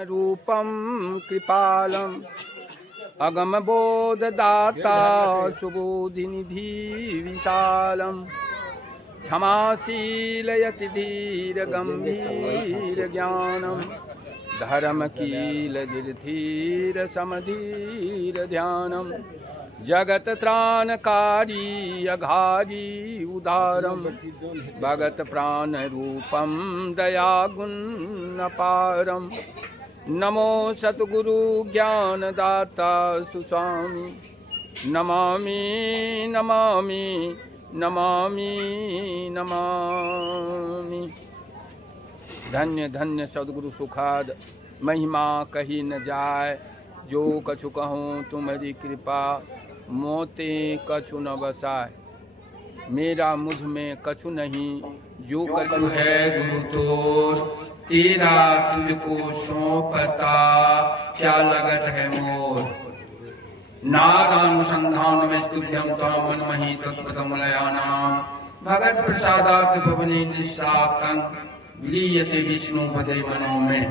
रूपम कृपालम अगम बोधदाता सुबोधिनिधि विशालम क्षमाशीलयति धीर गंभीर ज्ञानम धर्म कील धीर समधीर ध्यानम जगत त्राणकारी अघारी उदारम भगत प्राण रूपम दया गुण अपारम नमो सतगुरु ज्ञानदाता सुस्वामी नमामि नमामि नमामि नमामि। धन्य धन्य सद्गुरु सुखाद महिमा कही न जाय, जो कछु कहूँ तुम्हारी कृपा मोते कछु न बसाए। मेरा मुझ में कछु नहीं, जो कछु है गुरु तोर, तेरा तुझको सौंपता क्या लगत है मोर। नारानुसंधान में स्तुत्यम त्वां मनमहि तत्पदमलयानां भगत प्रसादात् भवने निस्साकं विलीयते विष्णु पदे मनो में।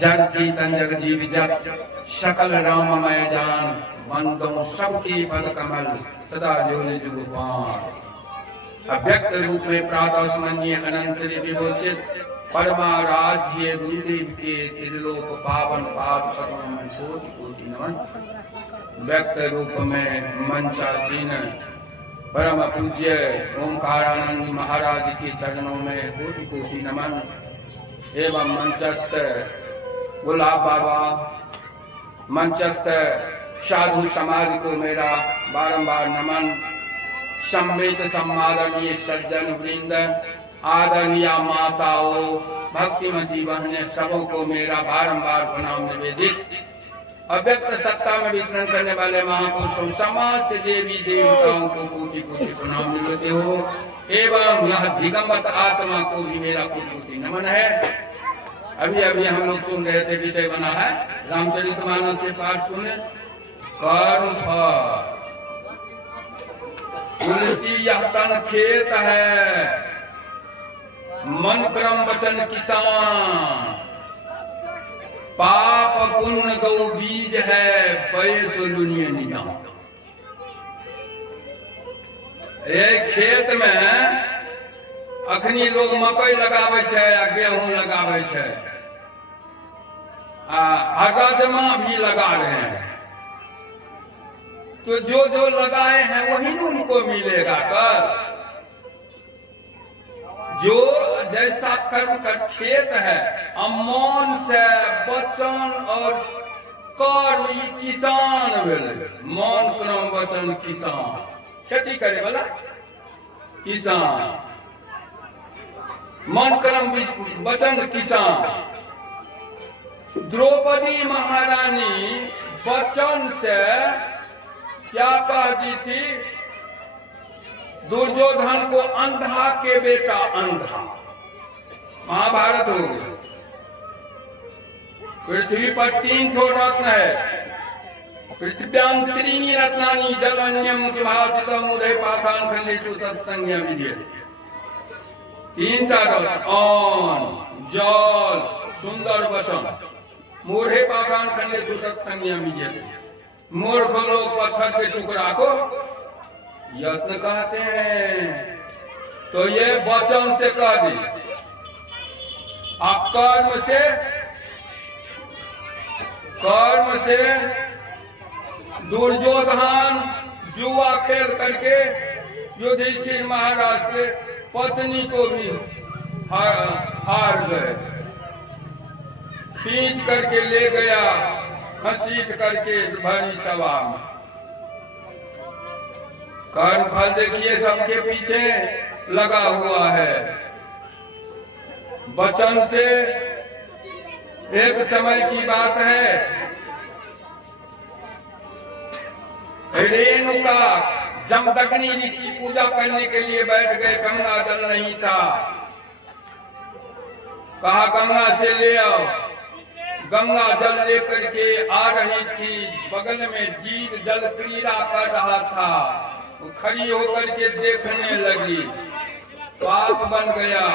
जड़ चेतन जग जीव जत सकल राममय जान, बंदों सबके पद कमल सदा जो निज गोपाल। अव्यक्त रूप में प्रातः स्मरणीय अनंत श्री विभूषित परमाराध्य गुरुदेव के त्रिलोक पावन पाद पद्मों में कोटि कोटि नमन। व्यक्त रूप में मंचासीन परम पूज्य ओंकारानंद महाराज के चरणों में कोटि कोटि नमन। एवं मंचस्थ गुलाब बाबा, मंचस्थ साधु समाज को मेरा बारंबार नमन। सम्मिलित सम्माननीय सज्जन वृंद, आदरणीय माताओं, भक्तिमती बहनें, सबों को मेरा बारंबार प्रणाम निवेदित। अव्यक्त सत्ता में विचरण करने वाले महापुरुषों, समस्त देवी देवताओं को कोटि कोटि प्रणाम मिलते हो। एवं यह दिगंबत आत्मा को भी मेरा कोटि कोटि नमन है। अभी अभी हम लोग सुन रहे थे, विषय बना है रामचरितमानस से पाठ सुने। कर्म फल तुलसी यह तन खेत है, मन क्रम वचन किसान। पाप पुण्य गौ बीज है, पैसो लुनिये निदान। एक खेत में अखनी लोग मकई लगावे छे या गेहूं लगावे छे, राजमा भी लगा रहे हैं। तो जो जो लगाए हैं वही उनको मिलेगा। कर जो जैसा कर्म का खेत है, मौन से वचन और कर्म किसान भेले। मौन क्रम वचन किसान, खेती करे वाला किसान। मन क्रम वचन किसान। द्रौपदी महारानी वचन से क्या कहती थी? दुर्योधन को अंधा के बेटा अंधा। महाभारत हो गया। पृथ्वी पर 3 ठो रत्न है। पृथ्व्यां त्रीणि रत्नानि जलन्यम सुभाषितम उदय पाखान खंडेषु सत्संग विद्यते। 3टा रत्न, अन्न, जल, सुंदर वचन। मूढ़े पाखान खंडेषु सत्संग विद्यते। मूर्ख लोग पत्थर के टुकड़ा को यत्न कहते हैं। तो ये वचन से कह दी। आप कर्म से दुर्योधन जुआ खेल करके युधिष्ठिर महाराज से पत्नी को भी हार गए। खींच करके ले गया, घसीट करके भरी सभा में। कर्म फल देखिए सबके पीछे लगा हुआ है। वचन से एक समय की बात है, रेणुका जमदग्नि ऋषि पूजा करने के लिए बैठ गए। गंगा जल नहीं था। कहा गंगा से ले आओ। गंगा जल लेकर के आ रही थी। बगल में जीत जल क्रीड़ा कर रहा था। वो खड़ी होकर के देखने लगी। पाप बन गया।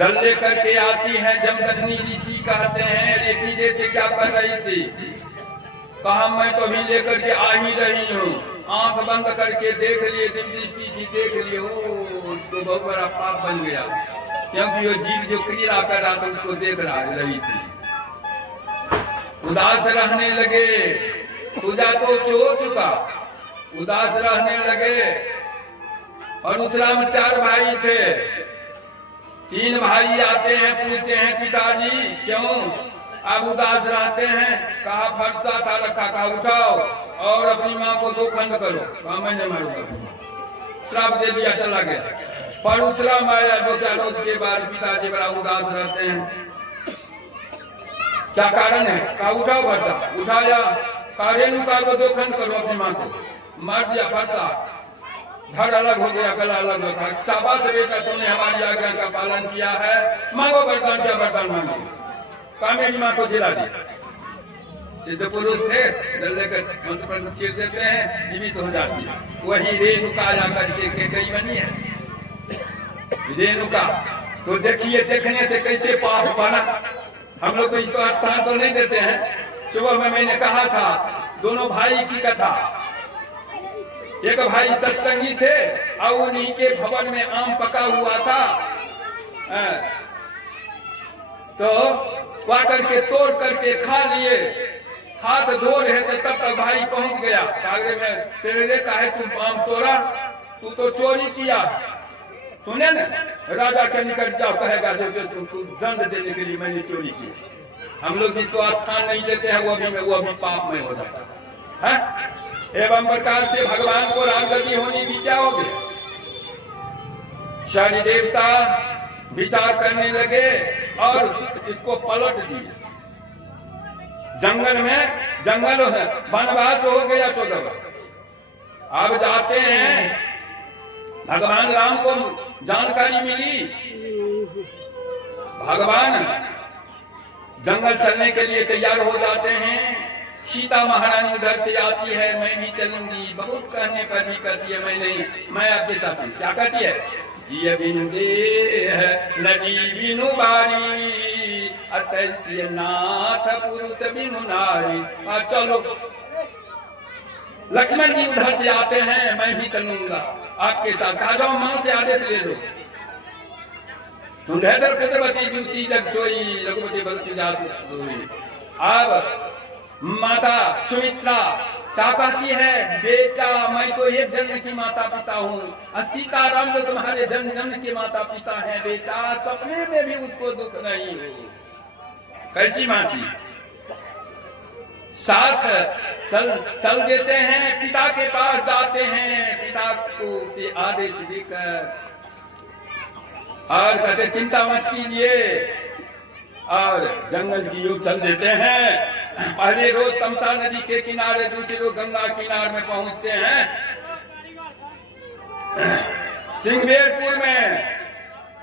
जल लेकर के आती है। जमदग्नि ऋषि कहते हैं इतनी देर से क्या कर रही थी? कहा मैं तो अभी लेकर के आ ही रही हूँ। आंख बंद करके देख लिए, दृष्टि थी, देख लिए, उसको बहुत बड़ा पाप बन गया, क्योंकि वो जीव जो क्रीड़ा कर रहा था उसको देख रही थी। उदास रहने लगे, पूजा तो हो चुका, उदास रहने लगे। परशुराम 4 भाई थे, 3 भाई आते हैं, पूछते हैं पिताजी क्यों आप उदास रहते हैं? कहा फरसा था रखा, कहा उठाओ और अपनी माँ को 2 खंड करो। कहा मैं नहीं मारूंगा, श्राप दे दिया, चला गया। परशुराम आया 2-4 रोज के बाद, पिताजी बड़ा उदास रहते हैं, क्या कारण है? कहा उठाओ फरसा। उठाया, कहा रेणुका को 2 खंड करो अपनी माँ को। मार दिया फरसा, धड़ अलग हो गया, गला अलग हो गया। शाबाश बेटा, तुमने हमारी आज्ञा का पालन किया है, मांगो वरदान। क्या वरदान मांगो? कहा मेरी माँ को जिला दी। सिद्ध पुरुष थे, लेकर मंत्र पर चीर देते हैं, जीवित हो जाती है। वही रेणुका जाकर के गई बनी है रेणुका। तो देखिए, देखने से कैसे पाप बना। हम लोग तो इसको स्थान तो नहीं देते हैं। सुबह में मैंने कहा था दोनों भाई की कथा। एक भाई सत्संगी थे और उन्हीं के भवन में आम पका हुआ था, तो वहां करके तोड़ करके खा लिए। हाथ धो रहे थे तब तक भाई पहुंच गया। कागरे में तेरे लिए काहे तू आम तोड़ा? तू तो चोरी किया। सुने न, राजा के निकट जाओ, कहेगा जैसे तू दंड देने के लिए मैंने चोरी की। हम लोग जिसको स्थान नहीं देते हैं वो भी पाप में हो जाता है। एवं प्रकार से भगवान को राजगद्दी होनी भी क्या हो गया? शनि देवता विचार करने लगे और इसको पलट दिए। जंगल है, वनवास हो गया 14 वर्ष। अब जाते हैं, भगवान राम को जानकारी मिली, भगवान जंगल चलने के लिए तैयार हो जाते हैं। सीता महारानी उधर से आती है, मैं भी चलूंगी। बहुत कहने पर भी कहती है मैं नहीं, मैं आपके साथ हूँ। क्या कहती है? जिय बिनु देह नदी बिनु बारी, अतस्य नाथ पुरुष बिनु नारी। चलो, लक्ष्मण जी उधर से आते हैं, मैं भी चलूंगा आपके साथ। कहा जाओ, मां से आदेश ले लो। सुंदर पितृवती जुति जग सोई, रघुपति भगत जास सोई। अब माता सुमित्रा क्या कहती है? बेटा मैं तो एक जन्म की माता पिता हूँ, सीताराम तो तुम्हारे जन्म के माता पिता हैं। बेटा सपने में भी उसको दुख नहीं हो। कैसी माँ थी? साथ चल देते हैं, पिता के पास जाते हैं, पिता को से आदेश देकर और कहते चिंता मत कीजिए, और जंगल की ओर चल देते हैं। पहले रोज तमसा नदी के किनारे, दूसरे रोज गंगा किनारे में पहुंचते हैं। सिंहवेरपुर में,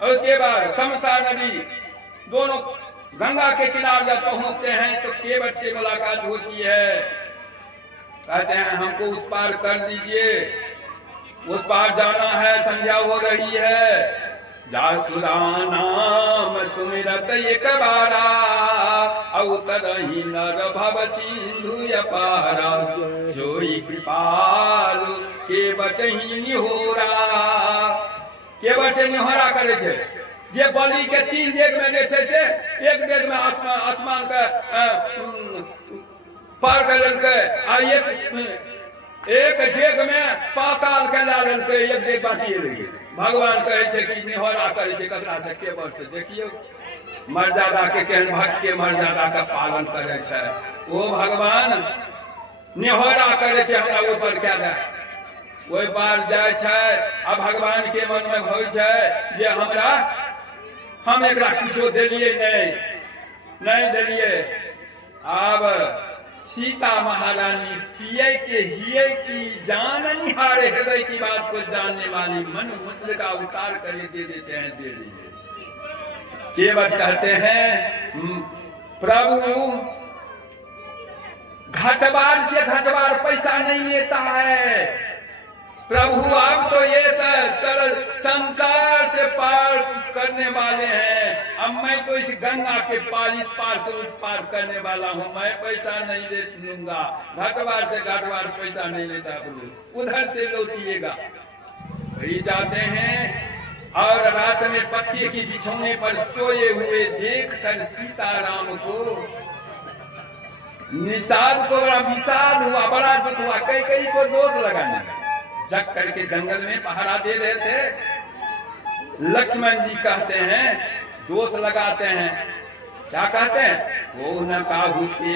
उसके बाद तमसा नदी, दोनों गंगा के किनारे जब पहुंचते हैं तो केवट से मुलाकात होती है। कहते हैं हमको उस पार कर दीजिए, उस पार जाना है, संध्या हो रही है। जासुरा नाम सुमिरत एक बारा, अवतरहि नर भव सिंधु अपारा। सोई कृपालु केवट ही निहोरा। केवट से निहोरा करे छे। जे बलि के 3 डेग में जे छे से एक डेग में आसमान का पार कर लेलकै, आ एक डेग में पाताल के ला लेलकै, एक डेग बाकी रही। भगवान कहे छे कि निहोरा करे छे ककरा से? केवट से। देखियो मर्यादा के केहन भक्त के मर्यादा का पालन करे छे। वो भगवान निहोरा करे छे हमरा ऊपर क्या दे, ओहि पार जाय छे। अब भगवान के मन में भय छे जे हम एकरा किछो देलिए नहीं देलिए। अब सीता महारानी पिए के हिये की जान निहारे, हृदय की बात को जानने वाली मन मुद्र का उतार कर दे देते हैं, दे दीजिए। केवट कहते हैं प्रभु घटबार से घटबार पैसा नहीं लेता है, प्रभु आप तो ये सरल संसार से पार करने वाले हैं, अब मैं तो इस गंगा के पार इस पार से उस पार करने वाला हूँ, मैं पैसा नहीं दे लूंगा, घाटवार से घाटवार पैसा नहीं लेता प्रभु, उधर से लौटिएगा। वही जाते हैं और रात में पत्ते की बिछौने पर सोए हुए देख कर सीताराम को निषाद को बड़ा विषाद हुआ, बड़ा दुख हुआ, कई को दोष लगाने जग करके जंगल में पहरा दे रहे थे। लक्ष्मण जी कहते हैं, दोष लगाते हैं, क्या कहते हैं, वो न काहू के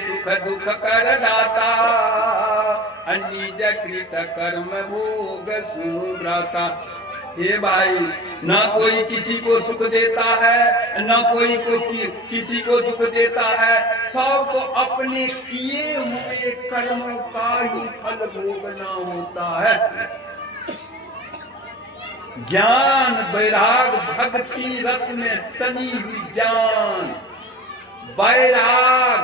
सुख दुख कर दाता, निज कृत कर्म भोग सुब्रता। हे भाई, न कोई किसी को सुख देता है, न कोई को किसी को दुख देता है, सबको अपने किए हुए कर्मों का ही फल भोगना होता है। ज्ञान वैराग भक्ति रस में सनी हुई ज्ञान वैराग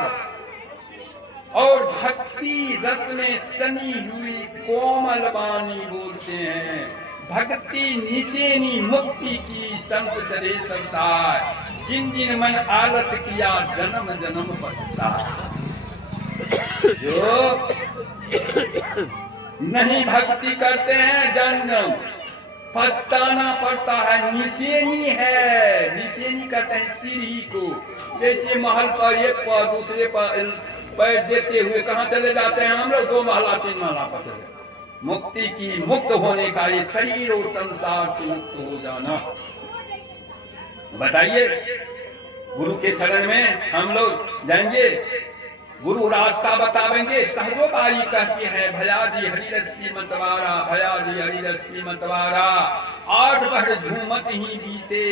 और भक्ति रस में सनी हुई कोमल वाणी बोलते हैं। भक्ति निसेनी मुक्ति की संत चरे संतार, जिन जिन मन आलस किया जन्म जन्म पछता। जो नहीं भक्ति करते हैं जन्म पछताना पड़ता है। निसेनी है, निसेनी कहते हैं सीढ़ी को, जैसे महल पर एक पर दूसरे पर पैर देते हुए कहाँ चले जाते हैं हम लोग, 2 महला 3 महला पर चले। मुक्ति की मुक्त होने का ये शरीर और संसार से मुक्त हो जाना। बताइए, गुरु के शरण में हम लोग जाएंगे, गुरु रास्ता बतावेंगे। सहजोबाई कहती है, भया जी हरिरस की मतवारा, भया जी हरिरस की मतवारा, 8 पहर झूमत ही बीते,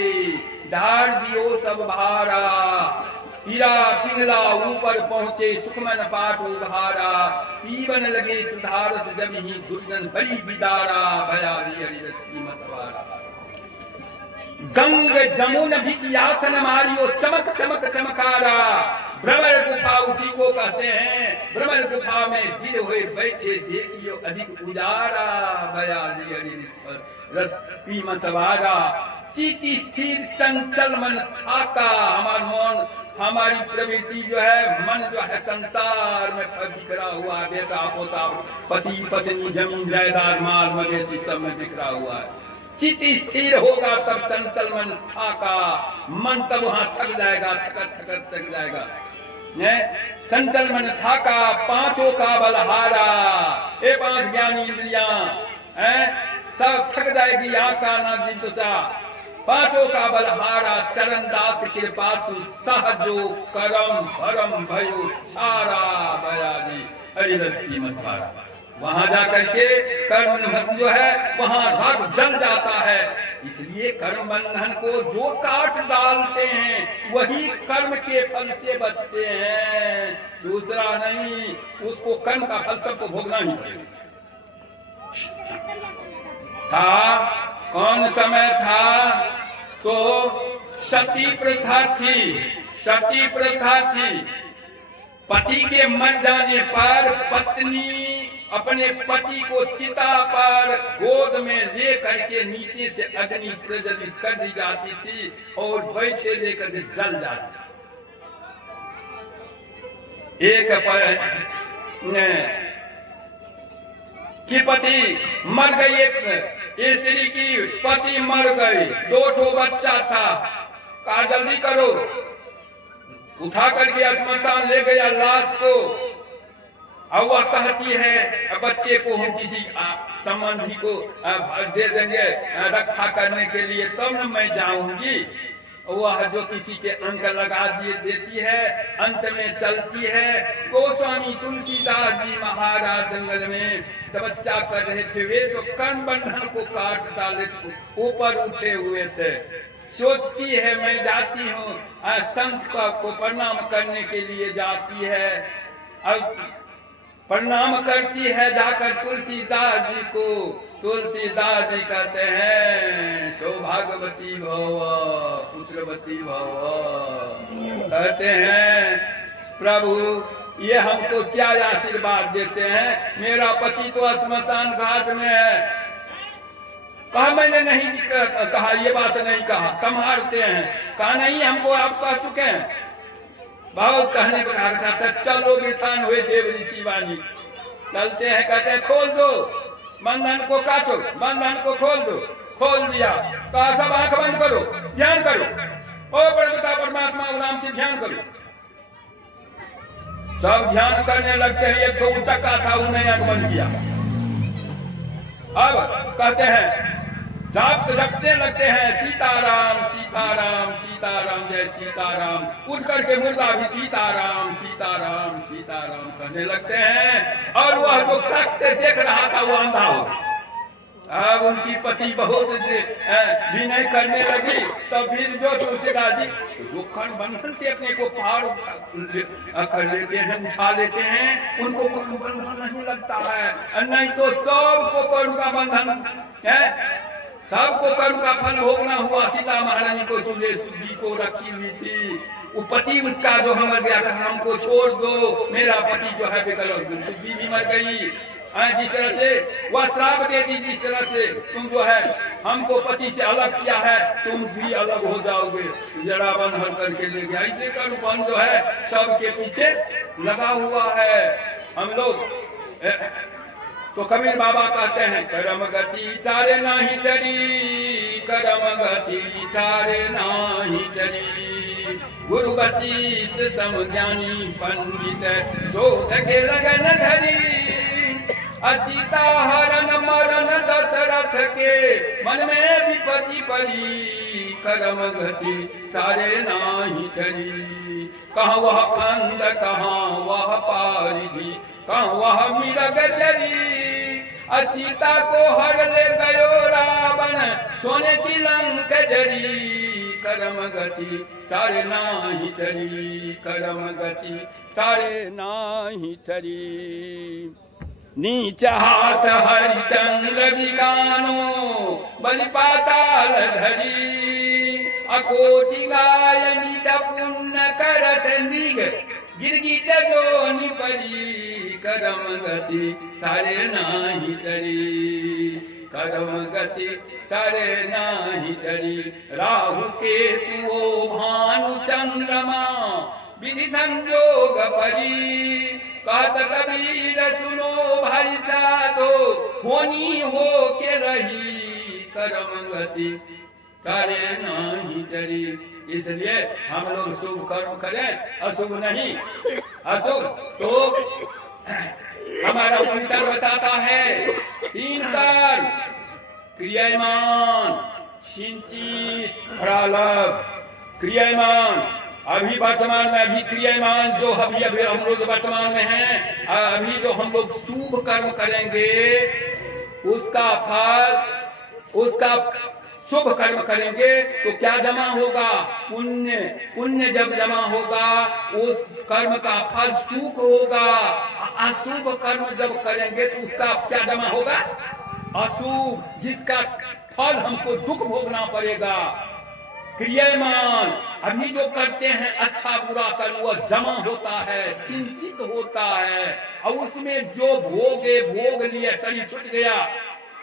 धार दियो सब भारा, हीरा पिंगला ऊपर पहुंचे सुखमन पाठ उधारा, पीवन लगे सुधारस जब ही दुर्जन बड़ी बिदारा, भया जी हरिरस की मतवारा। गंग जमुन बिचियासन मारियो, चमक चमक चमकारा, भ्रमर गुफा उसी को कहते हैं, भ्रमर गुफा में गिर हुए बैठे देखियो अधिक उजारा, भया जी हरिरस रस की मतवारा। चिति स्थिर चंचल मन थाका, हमारा मन हमारी प्रवृत्ति जो है, मन जो है संसार में बिखरा हुआ, बेटा पोता पति पत्नी जमीन जायदाद माल मवेशी सब में बिखरा हुआ है। चित स्थिर होगा तब चंचल मन थाका, मन तब वहां थक जाएगा, थक जाएगा। चंचल मन थाका, 5 का बलहारा, ये 5 ज्ञानी इंद्रियां सब थक जाएगी, आका ना जिंदा, 5 का बलहारा, चरणदास कृपासु सहजो करम भरम भयो छारा, भया जी हरिरस की मतवारा। वहां जाकर के कर्म जो है वहां राग जल जाता है। इसलिए कर्म बंधन को जो काट डालते हैं वही कर्म के फल से बचते हैं, दूसरा नहीं। उसको कर्म का फल सबको भोगना ही पड़ेगा। था कौन समय था तो सती प्रथा थी, सती प्रथा थी। पति के मर जाने पर पत्नी अपने पति को चिता पर गोद में ले करके नीचे से अग्नि प्रज्वलित कर दी जाती थी और बैठे लेकर के जल जाती। एक की पति मर गई, एक स्त्री की पति मर गई, 2 बच्चा था, कहा जल्दी करो, उठा करके श्मशान ले गया लाश को। अब वह कहती है बच्चे को हम किसी संबंधी को दे देंगे रक्षा करने के लिए, तब न मैं जाऊंगी। वह जो किसी के अंक लगा दिए देती है, अंत में चलती है। गोस्वामी तुलसीदास जी महाराज जंगल में तपस्या कर रहे थे, वे सो कर्म बंधन को काट डाले, ऊपर उठे हुए थे। सोचती है मैं जाती हूँ, संत को प्रणाम करने के लिए जाती है। अब प्रणाम करती है जाकर तुलसीदास जी को। तुलसीदास जी कहते हैं सौभाग्यवती भव, पुत्रवती भव। कहते हैं प्रभु ये हमको क्या आशीर्वाद देते हैं? मेरा पति तो श्मशान घाट में है। कहा मैंने नहीं कहा, ये बात नहीं कहा, संभालते हैं। कहा नहीं, हमको आप कह चुके हैं। बहुत कहने पर कहा था चलो बिठान हुए देव ऋषि वाणी। चलते हैं, कहते हैं खोल दो बंधन को, काटो बंधन को, खोल दो। खोल दिया। कहा सब आंख बंद करो, ध्यान करो, ओ परमपिता परमात्मा राम की ध्यान करो। सब ध्यान करने लगते हैं। एक तो उचक्का था, उन्हें आंख बंद किया। अब कहते हैं जाप रखने लगते हैं, सीताराम सीताराम सीताराम जय सीताराम। उठ करके मुर्दा भी सीताराम सीताराम सीताराम कहने लगते हैं। और वह जो तख्त देख रहा था वो अंधा हो। अब उनकी पति बहुत विनय करने लगी। तब फिर जो तुलसीदास जी गोखंड बंधन से अपने को पार कर लेते हैं, उठा लेते हैं। उनको कोई बंधन नहीं लगता है। नहीं तो सबको कर्म का बंधन है, सबको कर्म का फल भोगना हुआ। सीता महारानी को सुरेश जी को रखी हुई थी। वो पति उसका जो मर गया था, हमको छोड़ दो, मेरा पति जो है बेकल भी मर गई। जिस तरह से वह श्राप दे दी, जिस तरह से तुम जो है हमको पति से अलग किया है, तुम भी अलग हो जाओगे। जरा बन हल करके ले गया। इसलिए कर्म जो है सबके पीछे लगा हुआ है। हम लोग तो कबीर बाबा कहते हैं कर्म गति तारे नाही टरी, कर्म गति तारे नाही टरी। गुरु वशिष्ठ समज्ञानी पंडित शोध के लगन धरी। सीता हरण मरण दशरथ के मन में विपत्ति पड़ी। कर्म गति तारे नाही टरी। कहाँ वह अंध, कहाँ वह पारिधि, कहाँ वह मिरग चरी। सीता को हर ले गयो रावण, सोने की लंक जरी। कर्म गति तारे नाही टरी, कर्म गति तारे नाही टरी। नीच हाथ हरिचंद्र बिकानो, बलि पाताल धरी। अकोटि गाय नित पुण्य करत निग, गिरगिट जोनि परी। कर्म गति तारे नाही टरी, कर्म गति तारे नाही टरी। राहु केतु भानु चंद्रमा, विधि संयोग परी। कहत कबीर सुनो भाई साधो, होनी हो के रही। कर्म गति तारे नाही टरी। इसलिए हम लोग शुभ कर्म करें, अशुभ नहीं। अशुभ तो हमारा उपनिषद बताता है 3 कर्म, क्रियामान, सिंचित, प्रालभ। क्रियामान अभी वर्तमान में, अभी क्रियामान जो अभी हम लोग वर्तमान में हैं, अभी जो हम लोग शुभ कर्म करेंगे उसका फल, उसका शुभ कर्म करेंगे तो क्या जमा होगा? पुण्य। पुण्य जब जमा होगा उस कर्म का फल सुख होगा। अशुभ कर्म जब करेंगे तो उसका क्या जमा होगा? अशुभ, जिसका फल हमको दुख भोगना पड़ेगा। क्रियामान अभी जो करते हैं अच्छा बुरा कर्म वह जमा होता है, सिंचित होता है, और उसमें जो भोग लिए शरीर छूट गया,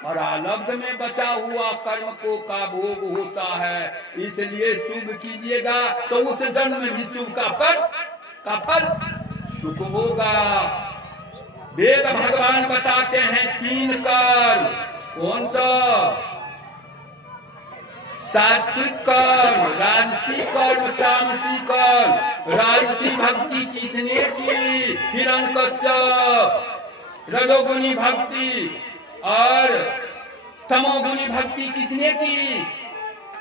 और आलब्ध में बचा हुआ कर्म को का भोग होता है। इसलिए शुभ कीजिएगा तो उस जन्म में भी शुभ का फल सुख होगा। वेद भगवान बताते हैं 3 कर्म। कौन सा? सात्विक कर्म, राजसी कर्म, तामसी कर्म। राजसी भक्ति किसने की? हिरण्यकश्यप। रजोगुणी भक्ति और तमोगुणी भक्ति किसने की?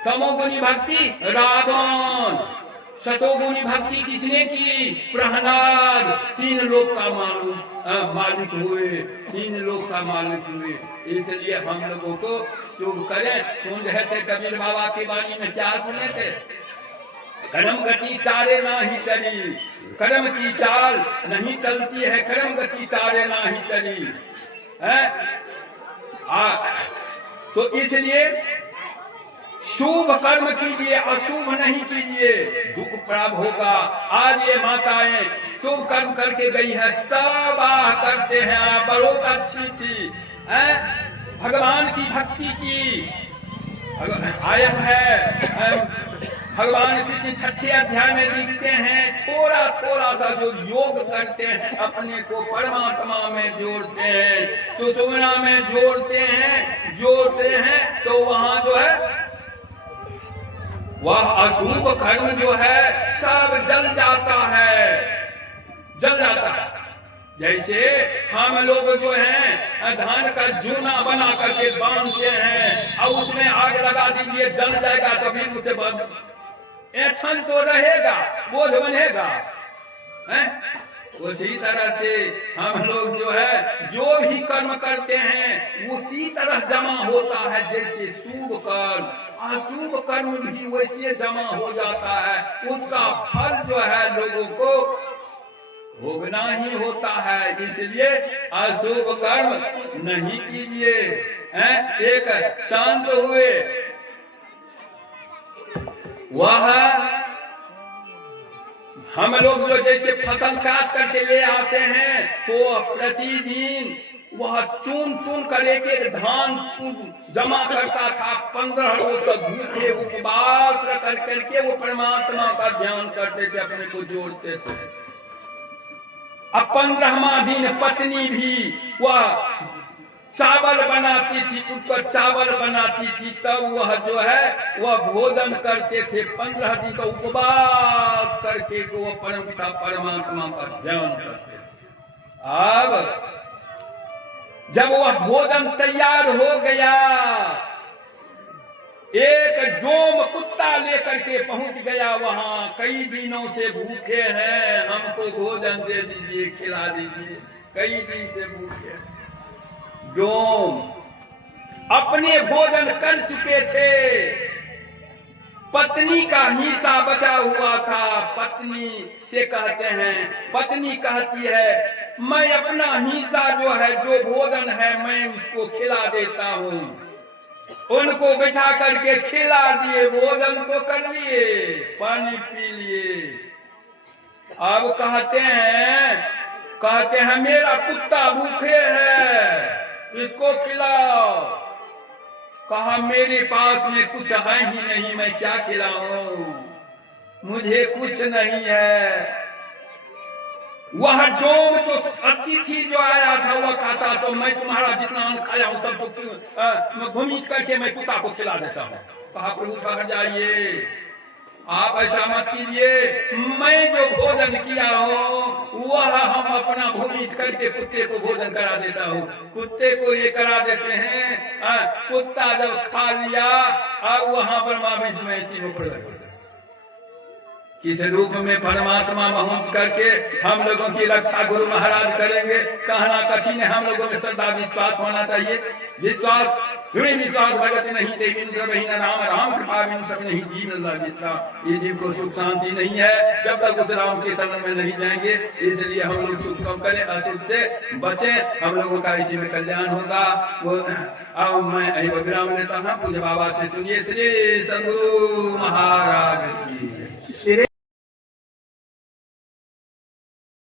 तमोगुणी भक्ति रावण। सतोगुणी भक्ति किसने की? प्रहलाद। 3 लोक का मालिक हुए, 3 लोक का मालिक हुए। इसलिए हम लोगों को शुभ करें। सुन रहे थे कबीर बाबा की वाणी में, क्या सुने थे? कर्म गति तारे नाही टरी। कर्म की चाल नहीं टलती है, कर्म गति तारे नाही टरी है। तो इसलिए शुभ कर्म कीजिए, अशुभ नहीं कीजिए, दुख प्राप्त होगा। आज ये माताएं शुभ कर्म करके गई है, सब करते हैं, बहुत अच्छी थी, भगवान की भक्ति की आयम है। भगवान कृष्ण 6ठे अध्याय में लिखते हैं, थोड़ा थोड़ा सा जो योग करते हैं, अपने को परमात्मा में जोड़ते हैं, सुषुम्ना में जोड़ते हैं, तो वहां जो है वह अशुभ कर्म जो है सब जल जाता है। जैसे हम लोग जो हैं धान का जूना बना करके बांधते हैं और उसमें आग लगा दीजिए, जल जाएगा, तो फिर उसे ऐठन तो रहेगा, बोझ बनेगा। उसी तरह से हम लोग जो है जो भी कर्म करते हैं उसी तरह जमा होता है, जैसे शुभ कर्म, अशुभ कर्म भी वैसे जमा हो जाता है। उसका फल जो है लोगों को भोगना ही होता है, इसलिए अशुभ कर्म नहीं कीजिए। एक शांत हुए, वह हम लोग जो जैसे फसल काट करके ले आते हैं, तो प्रतिदिन वह चुन कर एक धान जमा करता था। 15 रोज तक भूखे उपवास कर करके वो परमात्मा का ध्यान करते थे, अपने को जोड़ते थे। अब 15वां दिन पत्नी भी वह चावल बनाती थी, उसका चावल बनाती थी, तब वह जो है वह भोजन करते थे। 15 दिन का उपवास करके को वह परमपिता परमात्मा का ध्यान करते थे। अब जब वह भोजन तैयार हो गया, एक डोम कुत्ता लेकर के पहुंच गया वहां, कई दिनों से भूखे हैं, हमको भोजन दे दीजिए, खिला दीजिए, कई दिन से भूखे हैं। डोम अपने भोजन कर चुके थे, पत्नी का हिस्सा बचा हुआ था। पत्नी से कहते हैं, पत्नी कहती है मैं अपना हिस्सा जो है, जो भोजन है, मैं उसको खिला देता हूँ। उनको बिठा करके खिला दिए, भोजन तो कर लिए, पानी पी लिए। अब कहते हैं मेरा कुत्ता भूखे है, इसको खिलाओ। कहा मेरे पास में कुछ है ही नहीं, मैं क्या खिलाऊं, मुझे कुछ नहीं है। वह डोम जो अतिथि जो आया था वह कहता, तो मैं तुम्हारा जितना अन्न खाया हूं सब तो भूमिज करके मैं कुत्ता को खिला देता हूं। कहा प्रभु ठहर जाइए, आप ऐसा मत कीजिए, मैं जो भोजन किया हूँ वह हम अपना भूमिज करके कुत्ते को भोजन करा देता हूँ। कुत्ते को ये करा देते हैं। कुत्ता जब खा लिया, अब वहां पर मां विष्णु में तीनों प्रकट हो गए। किस रूप में परमात्मा पहुंच करके हम लोगों की रक्षा गुरु महाराज करेंगे, कहना कठिन है। हम लोगों में श्रद्धा विश्वास होना चाहिए। विश्वास भगत नहीं ते राम राम कृपा बिनु सब नहीं जीवन विश्राम। ये जीव को सुख शांति नहीं है जब तक उस राम के शरण में नहीं जाएंगे। इसलिए हम लोग सुख कम करें, अशुभ से बचें, हम लोगों का इसी में कल्याण होगा। वो अब मैं विराम लेता हूँ। पूज्य बाबा से सुनिए। श्री सद्गुरु महाराज की